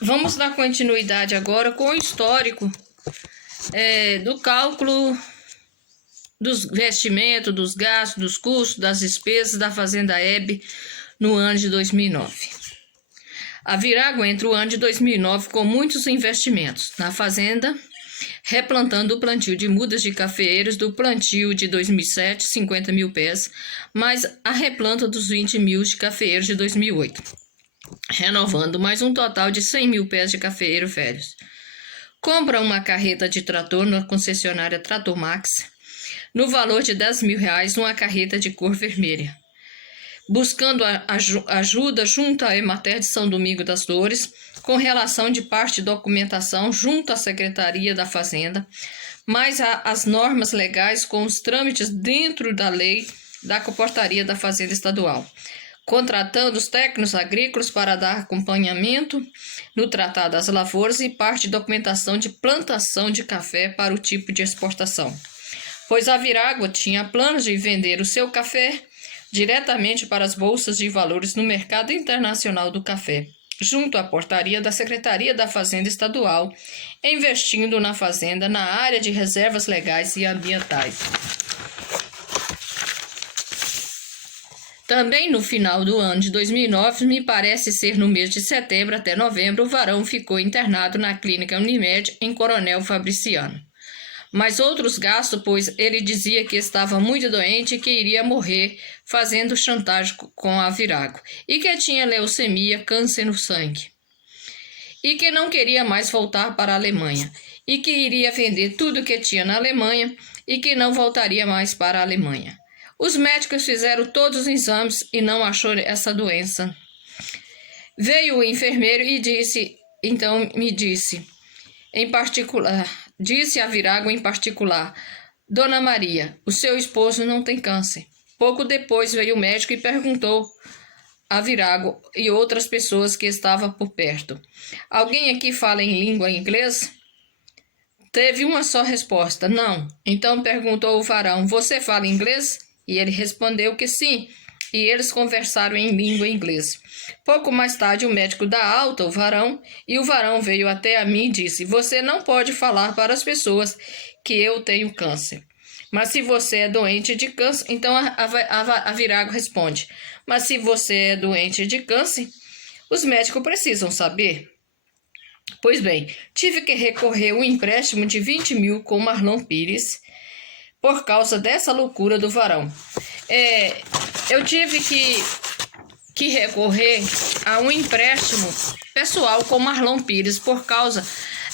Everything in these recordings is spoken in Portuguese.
Vamos dar continuidade agora com o histórico do cálculo dos investimentos, dos gastos, dos custos, das despesas da Fazenda Hebe no ano de 2009. A Virago entra o ano de 2009 com muitos investimentos na fazenda, replantando o plantio de mudas de cafeeiros do plantio de 2007, 50 mil pés, mais a replanta dos 20 mil de cafeeiros de 2008, renovando mais um total de 100 mil pés de cafeeiro velhos. Compra uma carreta de trator na concessionária Trator Max, no valor de R$10 mil, uma carreta de cor vermelha. Buscando ajuda junto à Emater de São Domingo das Dores, com relação de parte de documentação junto à Secretaria da Fazenda, mais as normas legais com os trâmites dentro da lei da Portaria da Fazenda Estadual, contratando os técnicos agrícolas para dar acompanhamento no Tratado das Lavouras e parte de documentação de plantação de café para o tipo de exportação, pois a Virago tinha planos de vender o seu café diretamente para as bolsas de valores no mercado internacional do café, junto à portaria da Secretaria da Fazenda Estadual, investindo na fazenda na área de reservas legais e ambientais. Também no final do ano de 2009, me parece ser no mês de setembro até novembro, o Varão ficou internado na clínica Unimed em Coronel Fabriciano. Mas outros gastos, pois ele dizia que estava muito doente e que iria morrer fazendo chantagem com a Virago, e que tinha leucemia, câncer no sangue, e que não queria mais voltar para a Alemanha, e que iria vender tudo que tinha na Alemanha e que não voltaria mais para a Alemanha. Os médicos fizeram todos os exames e não achou essa doença. Veio o enfermeiro e disse a Virago em particular: Dona Maria, o seu esposo não tem câncer. Pouco depois veio o médico e perguntou a Virago e outras pessoas que estavam por perto: alguém aqui fala em língua inglesa? Teve uma só resposta: não. Então perguntou o Varão: você fala inglês? E ele respondeu que sim, e eles conversaram em língua inglesa. Pouco mais tarde o médico dá alta ao Varão, e o Varão veio até a mim e disse: você não pode falar para as pessoas que eu tenho câncer. Mas se você é doente de câncer, então a Virago responde: mas se você é doente de câncer, os médicos precisam saber. Pois bem, tive que recorrer ao empréstimo de 20 mil com Marlon Pires por causa dessa loucura do Varão. Eu tive que recorrer a um empréstimo pessoal com Marlon Pires por causa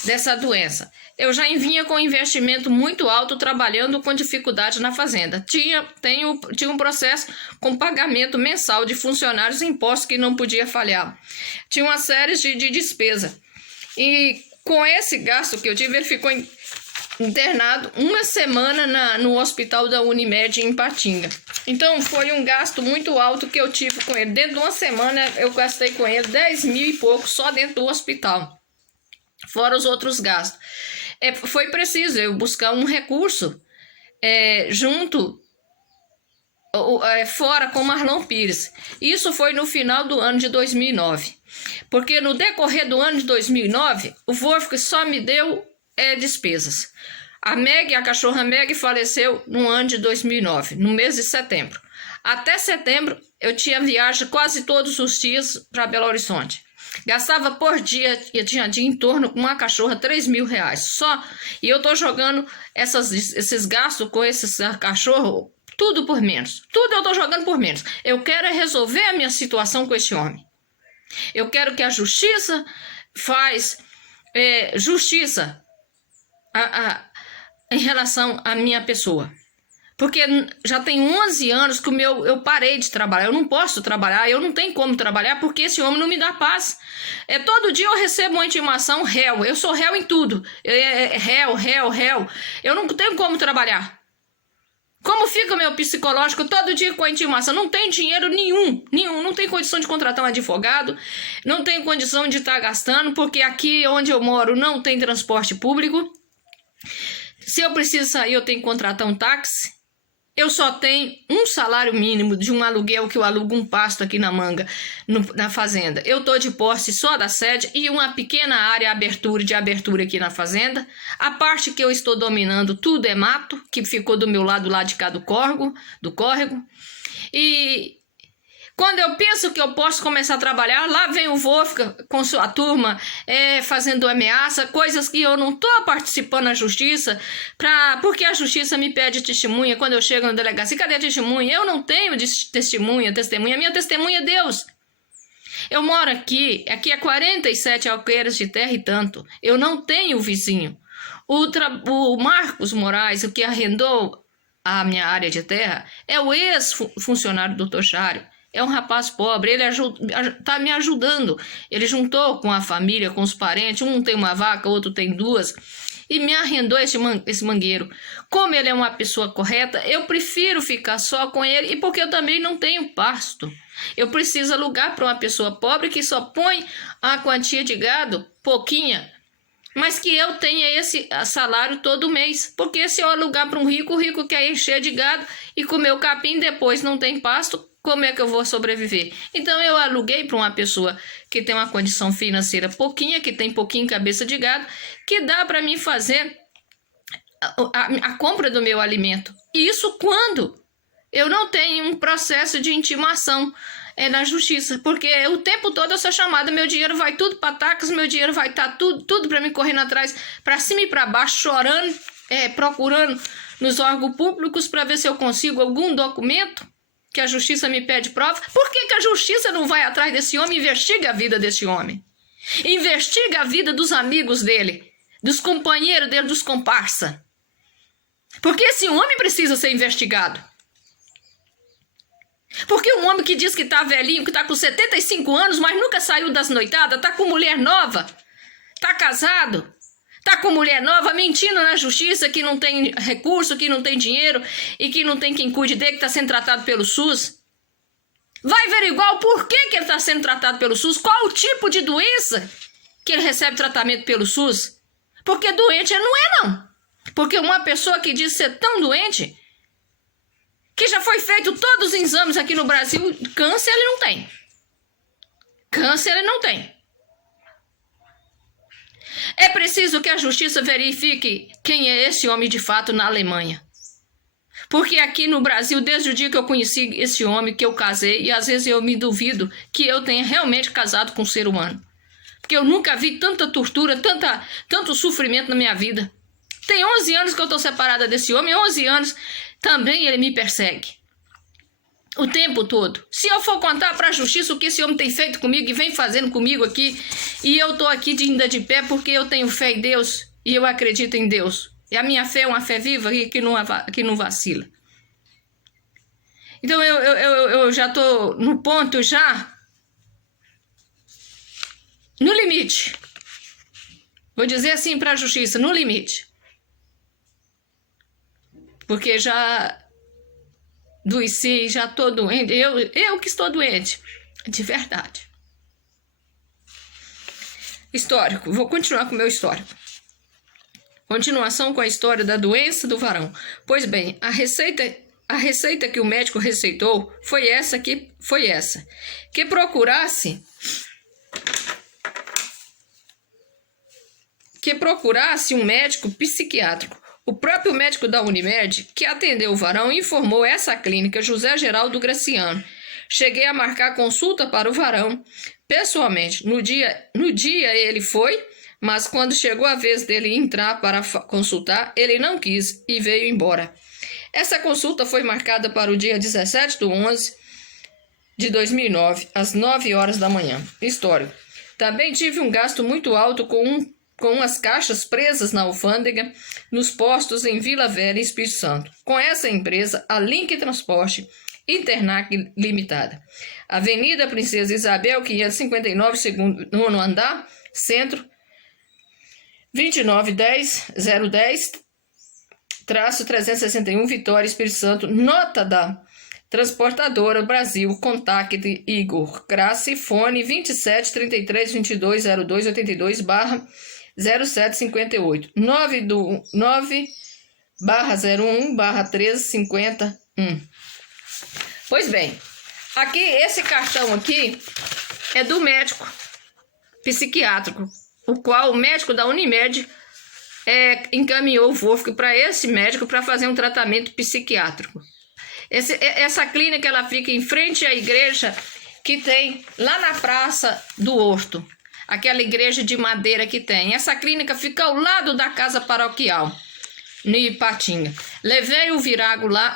dessa doença. Eu já vinha com investimento muito alto, trabalhando com dificuldade na fazenda. Tinha um processo com pagamento mensal de funcionários e impostos que não podia falhar. Tinha uma série de despesa. E com esse gasto que eu tive, ele ficou internado uma semana no hospital da Unimed em Patinga. Então foi um gasto muito alto que eu tive com ele. Dentro de uma semana eu gastei com ele 10 mil e pouco só dentro do hospital, fora os outros gastos. Foi preciso eu buscar um recurso fora com Marlon Pires. Isso foi no final do ano de 2009. Porque no decorrer do ano de 2009, o Wolf só me deu despesas. A Meg, a cachorra Meg, faleceu no ano de 2009, no mês de setembro. Até setembro, eu tinha viagem quase todos os dias para Belo Horizonte. Gastava por dia, eu tinha dia em torno com uma cachorra R$3 mil só. E eu tô jogando esses gastos com esses cachorros, tudo por menos. Tudo eu tô jogando por menos. Eu quero resolver a minha situação com esse homem. Eu quero que a justiça faz justiça em relação à minha pessoa. Porque já tem 11 anos que eu parei de trabalhar. Eu não posso trabalhar, eu não tenho como trabalhar porque esse homem não me dá paz. Todo dia eu recebo uma intimação réu. Eu sou réu em tudo. Réu. Eu não tenho como trabalhar. Como fica o meu psicológico todo dia com a intimação? Não tem dinheiro nenhum. Não tem condição de contratar um advogado. Não tenho condição de estar gastando, porque aqui onde eu moro não tem transporte público. Se eu preciso sair, eu tenho que contratar um táxi. Eu só tenho um salário mínimo de um aluguel que eu alugo um pasto aqui na Manga, na fazenda. Eu estou de posse só da sede e uma pequena área de abertura aqui na fazenda. A parte que eu estou dominando, tudo é mato, que ficou do meu lado lá de cá do córrego. E quando eu penso que eu posso começar a trabalhar, lá vem o Wolfgang com sua turma, fazendo ameaça, coisas que eu não estou participando na justiça, porque a justiça me pede testemunha quando eu chego na delegacia. Cadê a testemunha? Eu não tenho testemunha. Minha testemunha é Deus. Eu moro aqui é 47 alqueires de terra e tanto. Eu não tenho vizinho. O Marcos Moraes, o que arrendou a minha área de terra, é o ex-funcionário do Tochário. É um rapaz pobre, ele está me ajudando. Ele juntou com a família, com os parentes, um tem uma vaca, outro tem duas, e me arrendou esse mangueiro. Como ele é uma pessoa correta, eu prefiro ficar só com ele, e porque eu também não tenho pasto. Eu preciso alugar para uma pessoa pobre que só põe a quantia de gado, pouquinha, mas que eu tenha esse salário todo mês. Porque se eu alugar para um rico, o rico quer encher de gado e comer o capim, depois não tem pasto, como é que eu vou sobreviver? Então eu aluguei para uma pessoa que tem uma condição financeira pouquinha, que tem pouquinho cabeça de gado, que dá para mim fazer a compra do meu alimento. Isso quando eu não tenho um processo de intimação na justiça, porque o tempo todo eu sou chamada, meu dinheiro vai tudo para tacas, meu dinheiro vai estar tudo para mim correndo atrás, para cima e para baixo, chorando, procurando nos órgãos públicos para ver se eu consigo algum documento que a justiça me pede prova. Por que a justiça não vai atrás desse homem e investiga a vida desse homem? Investiga a vida dos amigos dele, dos companheiros dele, dos comparsa. Porque esse homem precisa ser investigado. Porque um homem que diz que tá velhinho, que tá com 75 anos, mas nunca saiu das noitadas, tá com mulher nova, tá casado, tá com mulher nova, mentindo na justiça que não tem recurso, que não tem dinheiro e que não tem quem cuide dele, que tá sendo tratado pelo SUS. Vai averiguar o porquê que ele tá sendo tratado pelo SUS, qual o tipo de doença que ele recebe tratamento pelo SUS. Porque doente ele não é, não. Porque uma pessoa que diz ser tão doente, que já foi feito todos os exames aqui no Brasil, câncer ele não tem. Câncer ele não tem. É preciso que a justiça verifique quem é esse homem de fato na Alemanha. Porque aqui no Brasil, desde o dia que eu conheci esse homem, que eu casei, e às vezes eu me duvido que eu tenha realmente casado com um ser humano. Porque eu nunca vi tanta tortura, tanto sofrimento na minha vida. Tem 11 anos que eu estou separada desse homem, 11 anos também ele me persegue. O tempo todo. Se eu for contar para a justiça o que esse homem tem feito comigo e vem fazendo comigo aqui, e eu estou aqui ainda de pé porque eu tenho fé em Deus e eu acredito em Deus. E a minha fé é uma fé viva e que não vacila. Então eu já estou no ponto já, no limite. Vou dizer assim para a justiça, no limite. Porque já adoeci, já estou doente. Eu que estou doente, de verdade. Histórico, vou continuar com o meu histórico. Continuação com a história da doença do varão. Pois bem, a receita que o médico receitou foi essa. Que procurasse um médico psiquiátrico. O próprio médico da Unimed, que atendeu o varão, informou essa clínica, José Geraldo Graciano. Cheguei a marcar consulta para o varão pessoalmente. No dia ele foi, mas quando chegou a vez dele entrar para consultar, ele não quis e veio embora. Essa consulta foi marcada para o dia 17/11/2009, às 9 horas da manhã. Histórico. Também tive um gasto muito alto com as caixas presas na alfândega, nos postos em Vila Velha e Espírito Santo. Com essa empresa, a Link Transporte Internac Limitada. Avenida Princesa Isabel, 559, nono andar, Centro, 2910-010-361, Vitória, Espírito Santo. Nota da Transportadora Brasil, contact Igor Grassi, fone 2733220282/0758, 01/1351. Pois bem, aqui esse cartão aqui é do médico psiquiátrico, o qual o médico da Unimed encaminhou o Wolfgang para esse médico para fazer um tratamento psiquiátrico. Essa clínica ela fica em frente à igreja que tem lá na Praça do Horto, aquela igreja de madeira que tem. Essa clínica fica ao lado da casa paroquial, no Ipatinga. Levei o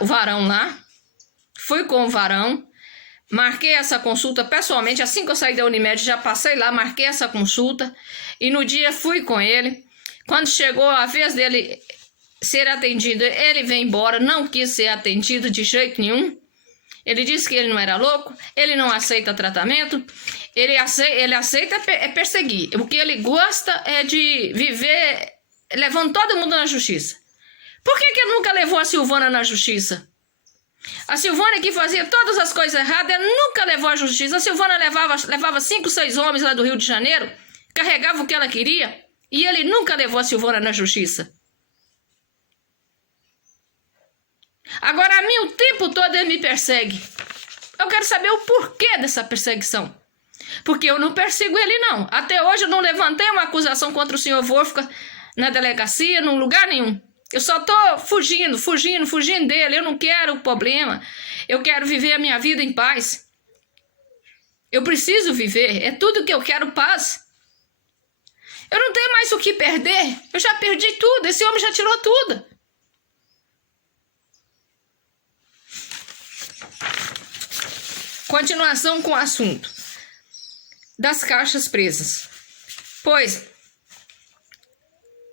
varão lá, fui com o varão, marquei essa consulta pessoalmente. Assim que eu saí da Unimed, já passei lá, marquei essa consulta e no dia fui com ele. Quando chegou a vez dele ser atendido, ele veio embora, não quis ser atendido de jeito nenhum. Ele disse que ele não era louco, ele não aceita tratamento, ele aceita perseguir. O que ele gosta é de viver levando todo mundo na justiça. Por que ele nunca levou a Silvana na justiça? A Silvana que fazia todas as coisas erradas, ele nunca levou à justiça. A Silvana levava 5, 6 homens lá do Rio de Janeiro, carregava o que ela queria, e ele nunca levou a Silvana na justiça. Agora, a mim, o tempo todo ele me persegue. Eu quero saber o porquê dessa perseguição. Porque eu não persigo ele, não. Até hoje eu não levantei uma acusação contra o senhor Wolfgang na delegacia, num lugar nenhum. Eu só tô fugindo dele. Eu não quero o problema. Eu quero viver a minha vida em paz. Eu preciso viver. É tudo que eu quero, paz. Eu não tenho mais o que perder. Eu já perdi tudo. Esse homem já tirou tudo. Continuação com o assunto das caixas presas. Pois,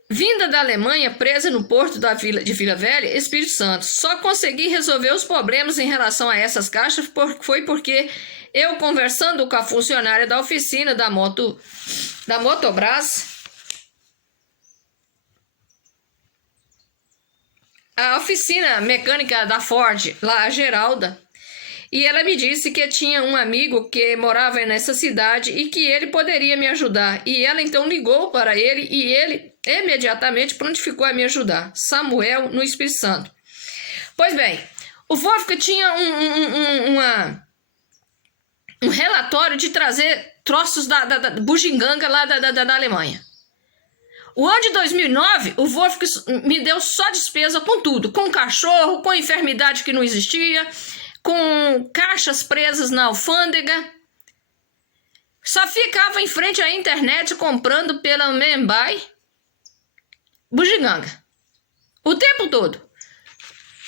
vinda da Alemanha, presa no porto de Vila Velha, Espírito Santo, só consegui resolver os problemas em relação a essas caixas foi porque eu, conversando com a funcionária da oficina da Motobras, a oficina mecânica da Ford, lá a Geralda, e ela me disse que tinha um amigo que morava nessa cidade e que ele poderia me ajudar. E ela então ligou para ele e ele imediatamente prontificou a me ajudar. Samuel, no Espírito Santo. Pois bem, o Wolfgang tinha um relatório de trazer troços da bugiganga lá da Alemanha. O ano de 2009, o Wolfgang me deu só despesa com tudo. Com cachorro, com enfermidade que não existia, com caixas presas na alfândega. Só ficava em frente à internet comprando pela Membai bugiganga. O tempo todo.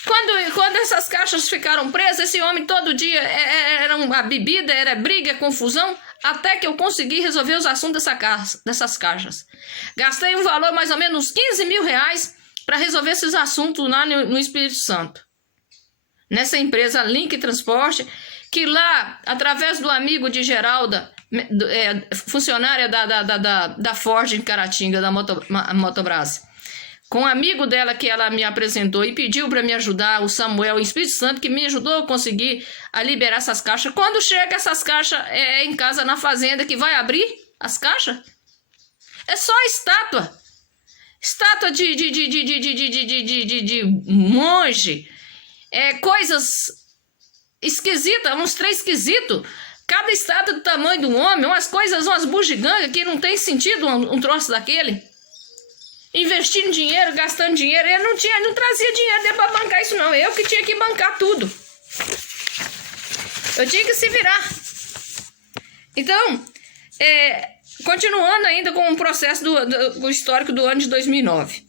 Quando essas caixas ficaram presas, esse homem todo dia era uma bebida, era briga, confusão, até que eu consegui resolver os assuntos dessas caixas. Gastei um valor mais ou menos uns 15 mil reais para resolver esses assuntos lá no Espírito Santo. Nessa empresa Link Transporte, que lá, através do amigo de Geralda, funcionária da Ford em Caratinga, da Motobras, com um amigo dela que ela me apresentou e pediu para me ajudar, o Samuel em Espírito Santo, que me ajudou a conseguir liberar essas caixas. Quando chega essas caixas em casa, na fazenda, que vai abrir as caixas, é só estátua. Estátua de monge. Coisas esquisitas, uns três esquisitos. Cada estátua do tamanho do homem, umas coisas, umas bugigangas que não tem sentido um troço daquele. Investindo dinheiro, gastando dinheiro. Ele não trazia dinheiro para bancar isso, não. Eu que tinha que bancar tudo. Eu tinha que se virar. Então, continuando ainda com o processo do histórico do ano de 2009.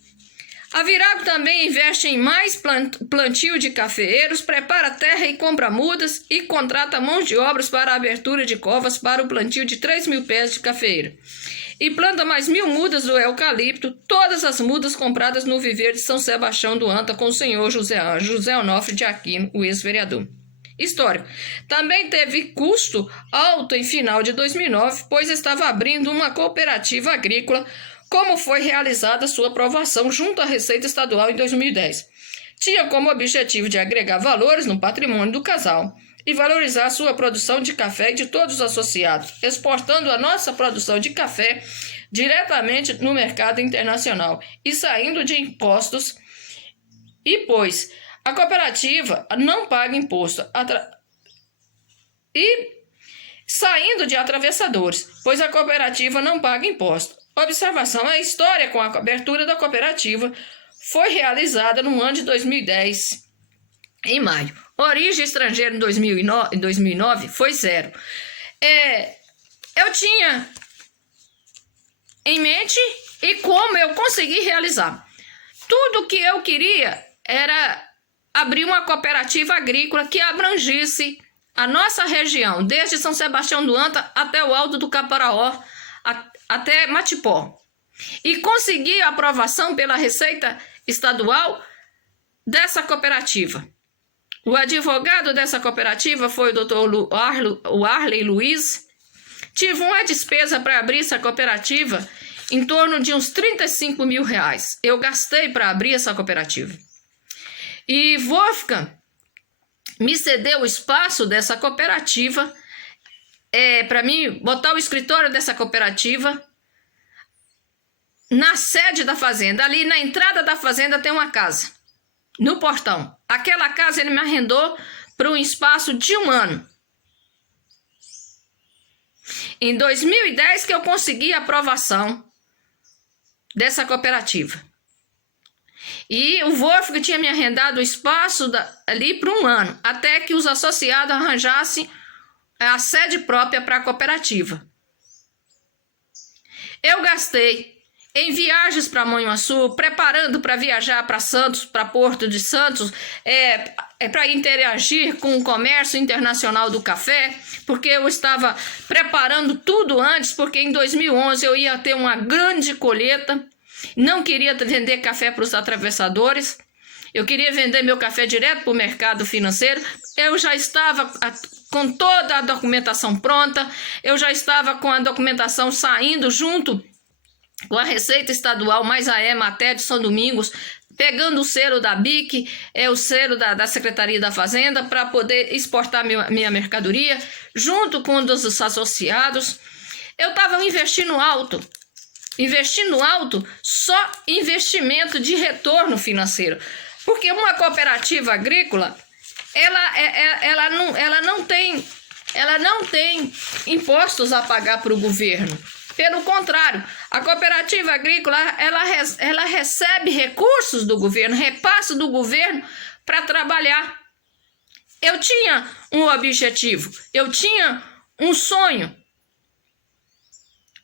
A Virago também investe em mais plantio de cafeeiros, prepara terra e compra mudas e contrata mãos de obras para a abertura de covas para o plantio de 3 mil pés de cafeeiro. E planta mais 1.000 mudas do eucalipto, todas as mudas compradas no viveiro de São Sebastião do Anta com o senhor José Onofre de Aquino, o ex-vereador. Histórico. Também teve custo alto em final de 2009, pois estava abrindo uma cooperativa agrícola, como foi realizada sua aprovação junto à Receita Estadual em 2010. Tinha como objetivo de agregar valores no patrimônio do casal e valorizar sua produção de café e de todos os associados, exportando a nossa produção de café diretamente no mercado internacional e saindo de impostos E pois a cooperativa não paga imposto e saindo de atravessadores, pois a cooperativa não paga imposto. Observação: a história com a abertura da cooperativa foi realizada no ano de 2010, em maio. Origem estrangeira em 2009 foi zero. Eu tinha em mente e como eu consegui realizar. Tudo que eu queria era abrir uma cooperativa agrícola que abrangisse a nossa região, desde São Sebastião do Anta até o Alto do Caparaó, até Matipó. E consegui a aprovação pela Receita Estadual dessa cooperativa. O advogado dessa cooperativa foi o Dr. Arley Luiz. Tive uma despesa para abrir essa cooperativa em torno de uns 35 mil reais. Eu gastei para abrir essa cooperativa. E Wolfgang me cedeu o espaço dessa cooperativa para mim botar o escritório dessa cooperativa na sede da fazenda. Ali na entrada da fazenda tem uma casa, no portão. Aquela casa ele me arrendou para um espaço de 1 ano. Em 2010 que eu consegui a aprovação dessa cooperativa. E o Wolfgang tinha me arrendado o espaço ali por 1 ano, até que os associados arranjassem a sede própria para a cooperativa. Eu gastei em viagens para Manhuaçu, preparando para viajar para Santos, para Porto de Santos, para interagir com o comércio internacional do café, porque eu estava preparando tudo antes, porque em 2011 eu ia ter uma grande colheita. Não queria vender café para os atravessadores, eu queria vender meu café direto para o mercado financeiro. Eu já estava com toda a documentação pronta, eu já estava com a documentação saindo junto com a Receita Estadual, mais a EMATE de São Domingos, pegando o selo da BIC, o selo da Secretaria da Fazenda, para poder exportar minha mercadoria, junto com os associados. Eu estava investindo alto, só investimento de retorno financeiro. Porque uma cooperativa agrícola, ela não tem impostos a pagar para o governo. Pelo contrário, a cooperativa agrícola, ela recebe recursos do governo, repasse do governo para trabalhar. Eu tinha um objetivo, eu tinha um sonho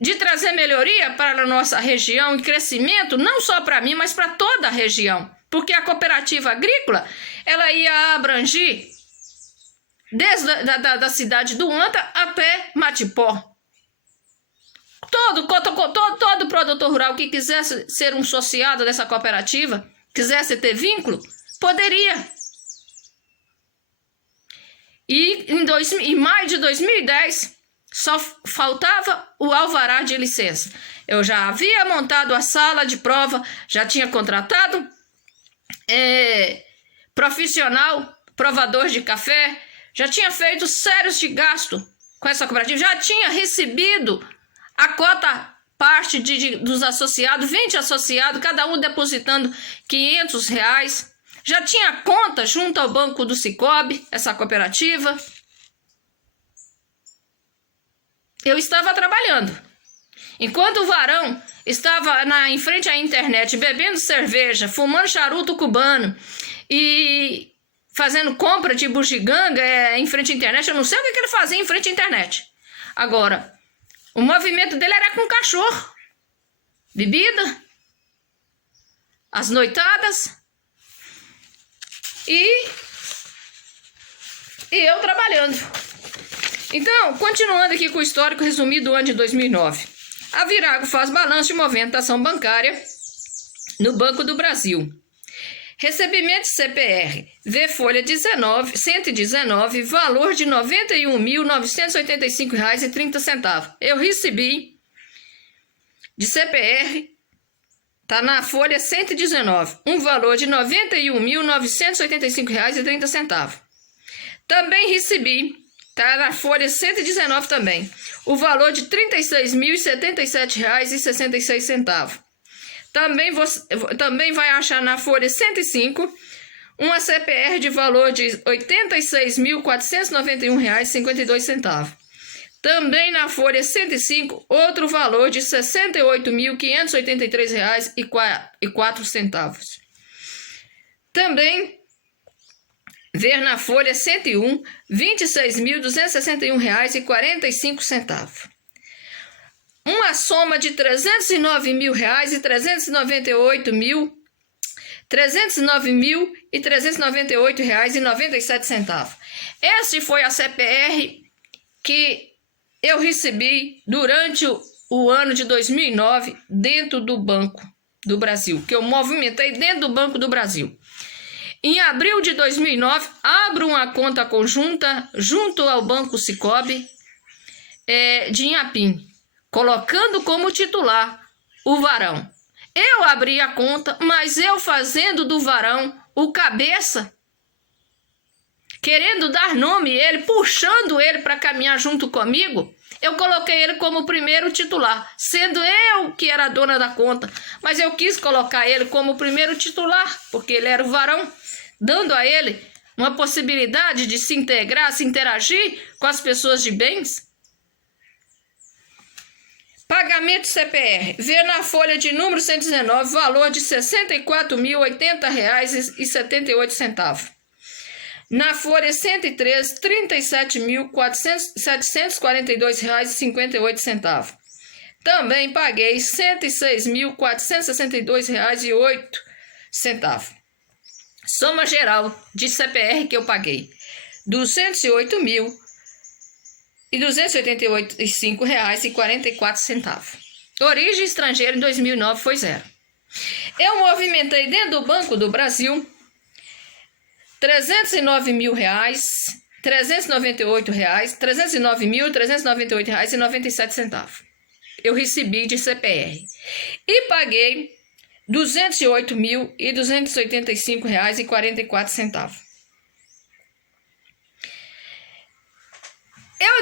de trazer melhoria para a nossa região e crescimento, não só para mim, mas para toda a região. Porque a cooperativa agrícola, ela ia abranger desde da cidade do Anta até Matipó. Todo produtor rural que quisesse ser um associado dessa cooperativa, quisesse ter vínculo, poderia. E em maio de 2010, só faltava o alvará de licença. Eu já havia montado a sala de prova, já tinha contratado profissional, provador de café, já tinha feito sérios de gasto com essa cooperativa, já tinha recebido a cota parte dos associados, 20 associados, cada um depositando R$500. Já tinha conta junto ao Banco do Sicoob, essa cooperativa. Eu estava trabalhando. Enquanto o varão estava em frente à internet, bebendo cerveja, fumando charuto cubano e fazendo compra de bugiganga em frente à internet, eu não sei o que ele fazia em frente à internet. Agora, o movimento dele era com cachorro, bebida, as noitadas e eu trabalhando. Então, continuando aqui com o histórico resumido do ano de 2009. A Virago faz balanço de movimentação bancária no Banco do Brasil. Recebimento CPR, vê folha 119, valor de R$ 91.985,30. Eu recebi de CPR, tá na folha 119, um valor de R$ 91.985,30. Também recebi, tá na folha 119 também, o valor de R$ 36.077,66. Também vai achar na folha 105 uma CPR de valor de R$ 86.491,52. Também na folha 105, outro valor de R$ 68.583,04. Também ver na folha 101, R$ 26.261,45. Uma soma de R$ 309.398,97. Esse foi a CPR que eu recebi durante o ano de 2009 dentro do Banco do Brasil, que eu movimentei dentro do Banco do Brasil. Em abril de 2009, abro uma conta conjunta junto ao Banco Sicoob de Inhapim, colocando como titular o Varão. Eu abri a conta, mas eu fazendo do Varão o cabeça, querendo dar nome a ele, puxando ele para caminhar junto comigo, eu coloquei ele como primeiro titular, sendo eu que era a dona da conta, mas eu quis colocar ele como primeiro titular, porque ele era o Varão, dando a ele uma possibilidade de se integrar, se interagir com as pessoas de bens. Pagamento CPR, vê na folha de número 119, valor de R$ 64.080,78. Na folha 113, R$ 37.742,58. Também paguei R$ 106.462,08. Soma geral de CPR que eu paguei: R$ 208.285,44. Origem estrangeira em 2009 foi zero. Eu movimentei dentro do Banco do Brasil R$ 309.398,97. Eu recebi de CPR e paguei R$ 208.285,44.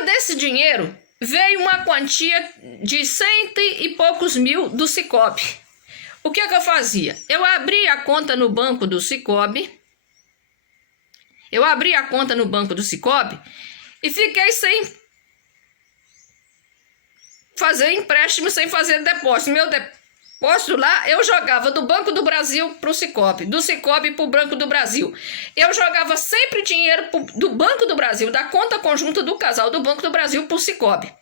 Desse dinheiro veio uma quantia de 100 e poucos mil do Sicoob. O que eu fazia? Eu abri a conta no banco do Sicoob. E fiquei sem fazer empréstimo, sem fazer depósito. Meu depósito lá, eu jogava do Banco do Brasil para o Sicoob, do Sicoob para o Banco do Brasil. Eu jogava sempre dinheiro do Banco do Brasil, da conta conjunta do casal do Banco do Brasil para o Sicoob.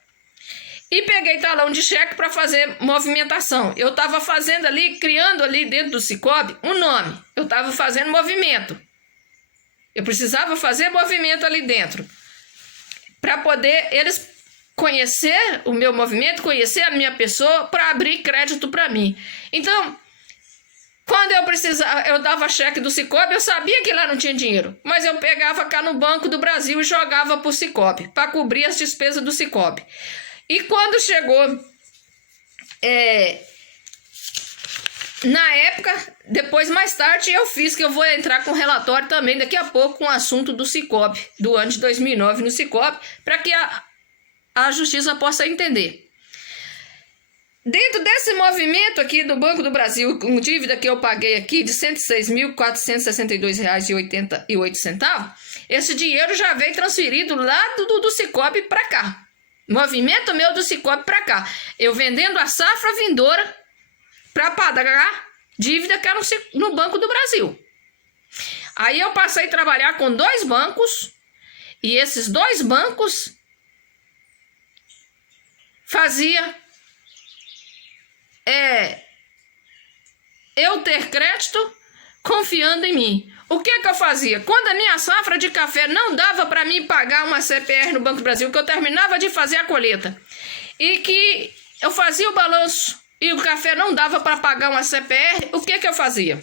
E peguei talão de cheque para fazer movimentação. Eu estava fazendo ali, criando ali dentro do Sicoob um nome. Eu estava fazendo movimento. Eu precisava fazer movimento ali dentro, para poder eles conhecer o meu movimento, conhecer a minha pessoa, para abrir crédito para mim. Então, quando eu precisava, eu dava cheque do Sicoob, eu sabia que lá não tinha dinheiro, mas eu pegava cá no Banco do Brasil e jogava para o Sicoob, para cobrir as despesas do Sicoob. E quando chegou na época, depois mais tarde eu fiz, que eu vou entrar com relatório também daqui a pouco com o assunto do Sicoob, do ano de 2009 no Sicoob, para que a justiça possa entender. Dentro desse movimento aqui do Banco do Brasil, com dívida que eu paguei aqui de R$ 106.462,88, esse dinheiro já veio transferido lá do Sicoob para cá. Movimento meu do Sicoob para cá. Eu vendendo a safra vindoura para pagar dívida que era no Banco do Brasil. Aí eu passei a trabalhar com 2 bancos, e esses 2 bancos fazia eu ter crédito confiando em mim. O que eu fazia? Quando a minha safra de café não dava para mim pagar uma CPR no Banco do Brasil, que eu terminava de fazer a colheita, e que eu fazia o balanço e o café não dava para pagar uma CPR, o que eu fazia?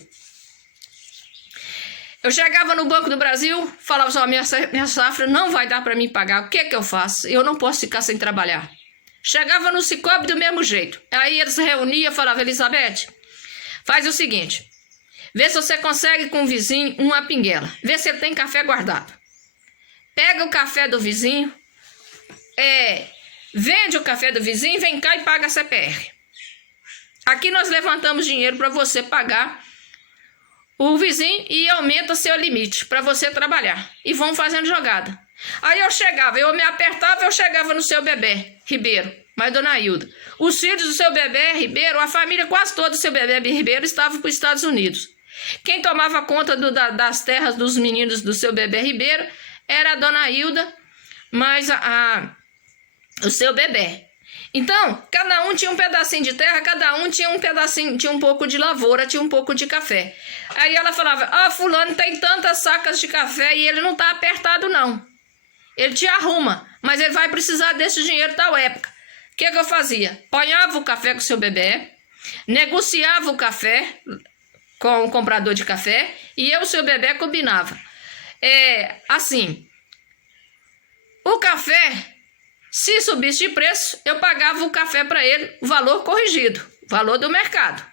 Eu chegava no Banco do Brasil, falava só, minha safra não vai dar para mim pagar, o que eu faço? Eu não posso ficar sem trabalhar. Chegava no Sicoob do mesmo jeito. Aí eles reuniam e falavam: Elizabeth, faz o seguinte, vê se você consegue com o vizinho uma pinguela, vê se ele tem café guardado. Pega o café do vizinho, vende o café do vizinho, vem cá e paga a CPR. Aqui nós levantamos dinheiro para você pagar o vizinho e aumenta seu limite para você trabalhar. E vão fazendo jogada. Aí eu me apertava, eu chegava no seu Bebé Ribeiro, mas dona Hilda, os filhos do seu Bebé Ribeiro, a família quase toda do seu Bebé Ribeiro estava para os Estados Unidos. Quem tomava conta das terras dos meninos do seu Bebé Ribeiro era a dona Hilda, mas o seu Bebé. Então, cada um tinha um pedacinho de terra, cada um tinha um pedacinho, tinha um pouco de lavoura, tinha um pouco de café. Aí ela falava, fulano tem tantas sacas de café e ele não tá apertado não. Ele te arruma, mas ele vai precisar desse dinheiro tal época. O que eu fazia? Ponhava o café com o seu Bebé, negociava o café com o comprador de café e eu e o seu Bebé combinava. Assim, o café, se subisse de preço, eu pagava o café para ele, o valor corrigido, o valor do mercado.